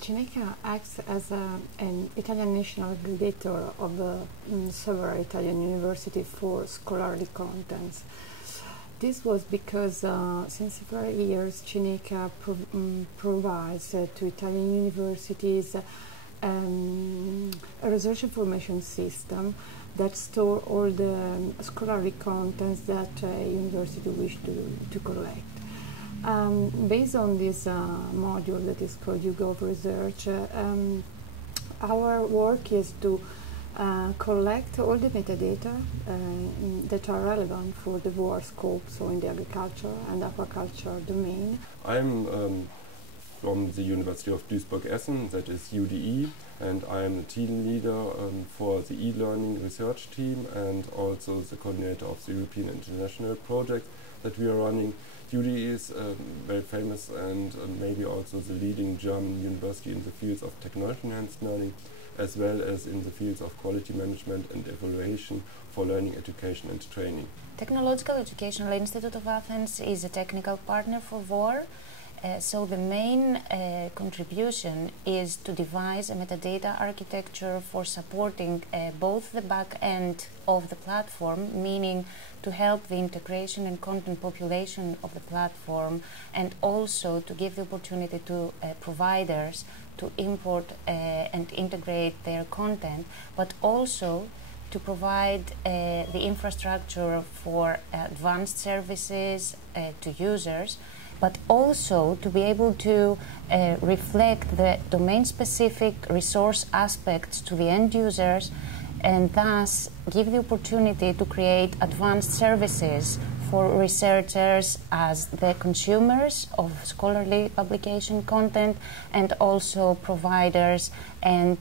Cineca acts as an Italian national aggregator of several Italian universities for scholarly contents. This was because since several years Cineca provides to Italian universities a research information system that store all the scholarly contents that a university wish to collect. Based on this module that is called YouGov Research, our work is to collect all the metadata that are relevant for the VOA scope, so in the agriculture and aquaculture domain. I'm from the University of Duisburg-Essen, that is UDE, and I'm the team leader for the e-learning research team and also the coordinator of the European International project that we are running. UDE is very famous and maybe also the leading German university in the fields of technology-enhanced learning, as well as in the fields of quality management and evaluation for learning, education and training. Technological Educational Institute of Athens is a technical partner for VOA. So the main contribution is to devise a metadata architecture for supporting both the back end of the platform, meaning to help the integration and content population of the platform, and also to give the opportunity to providers to import and integrate their content, but also to provide the infrastructure for advanced services to users, but also to be able to reflect the domain-specific resource aspects to the end users, and thus give the opportunity to create advanced services for researchers as the consumers of scholarly publication content, and also providers and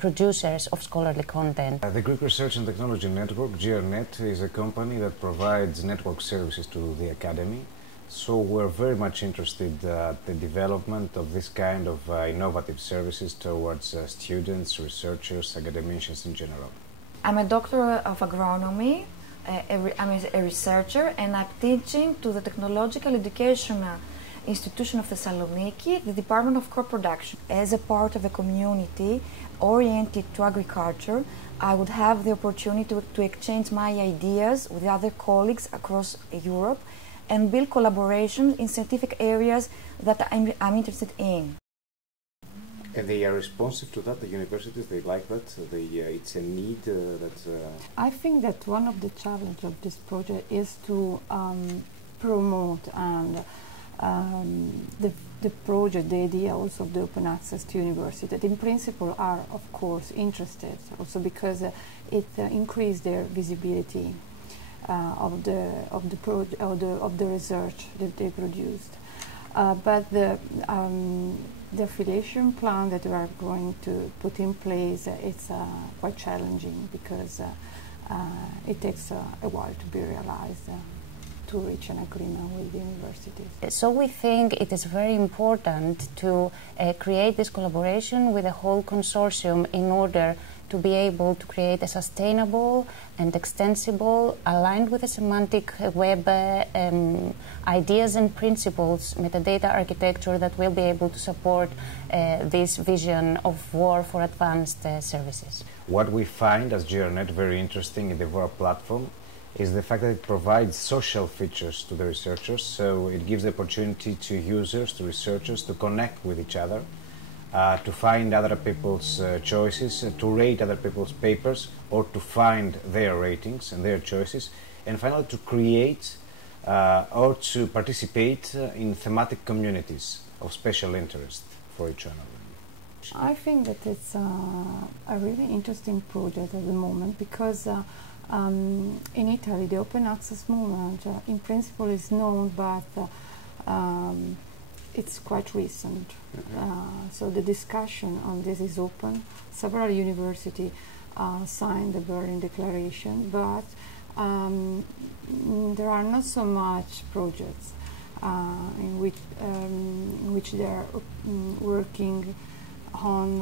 producers of scholarly content. The Greek Research and Technology Network, GRNet, is a company that provides network services to the academy. So we're very much interested in the development of this kind of innovative services towards students, researchers, academicians in general. I'm a doctor of agronomy, I'm a researcher, and I'm teaching to the Technological Education Institution of Thessaloniki, the Department of Crop Production. As a part of a community oriented to agriculture, I would have the opportunity to exchange my ideas with other colleagues across Europe and build collaborations in scientific areas that I'm interested in. And they are responsive to that, the universities, they like that, it's a need I think that one of the challenges of this project is to promote and the project, the idea also of the open access to universities that in principle are of course interested, also because it increases their visibility of the research that they produced, but the affiliation plan that we are going to put in place it's quite challenging because it takes a while to be realized to reach an agreement with the universities. So we think it is very important to create this collaboration with the whole consortium in order to be able to create a sustainable and extensible, aligned with the semantic web ideas and principles, metadata architecture that will be able to support this vision of war for advanced services. What we find as GRNet very interesting in the VOA platform is the fact that it provides social features to the researchers, so it gives the opportunity to users, to researchers, to connect with each other, to find other people's choices, to rate other people's papers, or to find their ratings and their choices, and finally to create or to participate in thematic communities of special interest for each other. I think that it's a really interesting project at the moment because in Italy the open access movement in principle is known, but it's quite recent. So the discussion on this is open. Several universities signed the Berlin Declaration, but there are not so much projects in which they are working on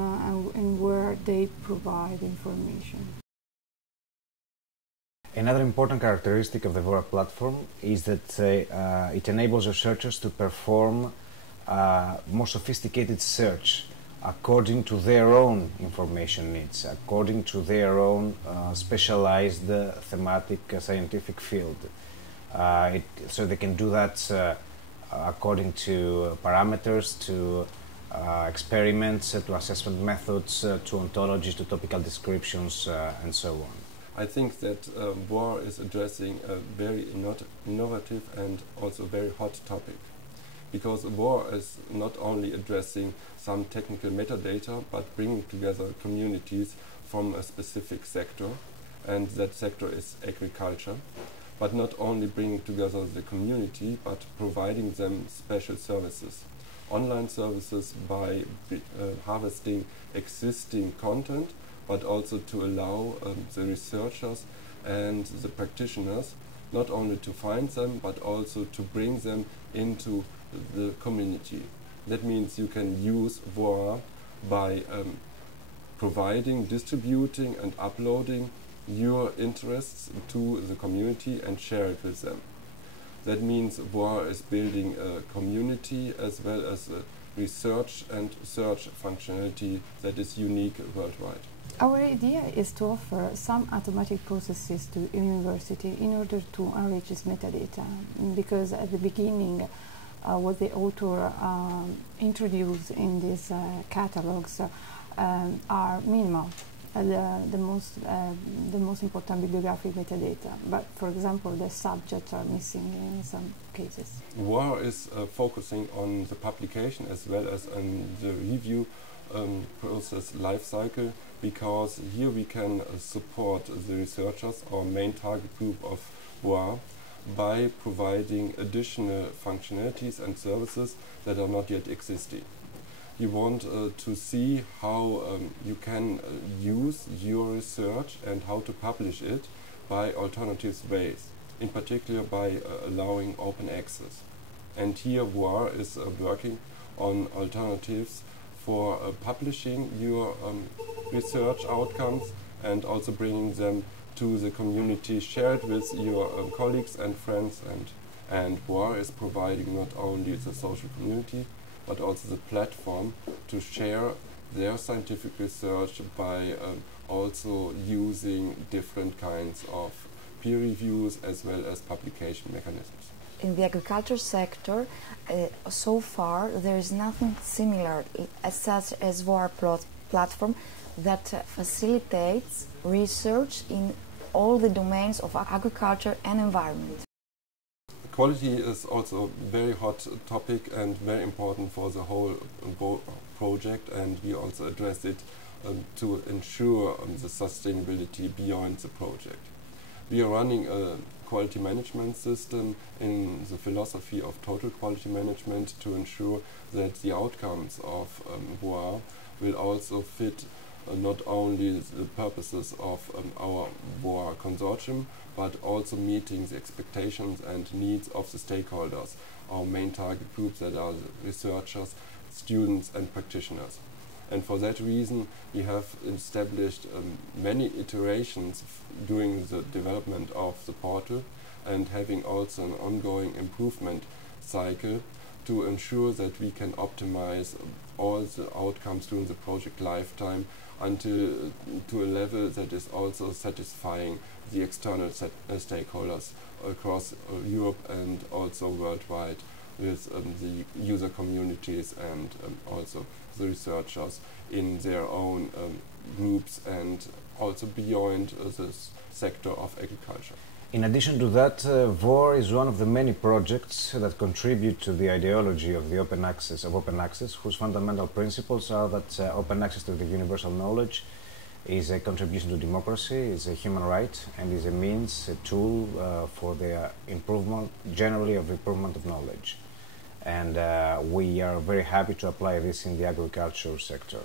and where they provide information. Another important characteristic of the VOA platform is that it enables researchers to perform more sophisticated search according to their own information needs, according to their own specialized thematic scientific field. So they can do that according to parameters, to experiments, to assessment methods, to ontologies, to topical descriptions, and so on. I think that WAR is addressing a very innovative and also very hot topic, because WAR is not only addressing some technical metadata, but bringing together communities from a specific sector, and that sector is agriculture, but not only bringing together the community, but providing them special services. Online services by harvesting existing content, but also to allow the researchers and the practitioners not only to find them, but also to bring them into the community. That means you can use WAR by providing, distributing and uploading your interests to the community and share it with them. That means WAR is building a community as well as a research and search functionality that is unique worldwide. Our idea is to offer some automatic processes to university in order to enrich its metadata, because at the beginning what the author introduced in these catalogs are minimal. The most important bibliographic metadata, but for example the subjects are missing in some cases. WAR is focusing on the publication as well as on the review process life cycle, because here we can support the researchers, our main target group of WAR, by providing additional functionalities and services that are not yet existing. You want to see how you can use your research and how to publish it by alternative ways, in particular by allowing open access. And here WAR is working on alternatives for publishing your research outcomes and also bringing them to the community, share it with your colleagues and friends, and WAR is providing not only the social community but also the platform to share their scientific research by also using different kinds of peer reviews as well as publication mechanisms. In the agriculture sector, so far there is nothing similar as such as WAR platform that facilitates research in all the domains of agriculture and environment. Quality is also a very hot topic and very important for the whole project, and we also address it to ensure the sustainability beyond the project. We are running a quality management system in the philosophy of total quality management to ensure that the outcomes of WAR will also fit not only the purposes of our WAR consortium, but also meeting the expectations and needs of the stakeholders, our main target groups that are researchers, students and practitioners. And for that reason we have established many iterations during the development of the portal, and having also an ongoing improvement cycle to ensure that we can optimize all the outcomes during the project lifetime until to a level that is also satisfying the external stakeholders across Europe and also worldwide, with the user communities and also the researchers in their own groups and also beyond this sector of agriculture. In addition to that, WAR is one of the many projects that contribute to the ideology of the open access, whose fundamental principles are that open access to the universal knowledge is a contribution to democracy, is a human right, and is a means, a tool for the improvement, generally of improvement of knowledge. And we are very happy to apply this in the agriculture sector.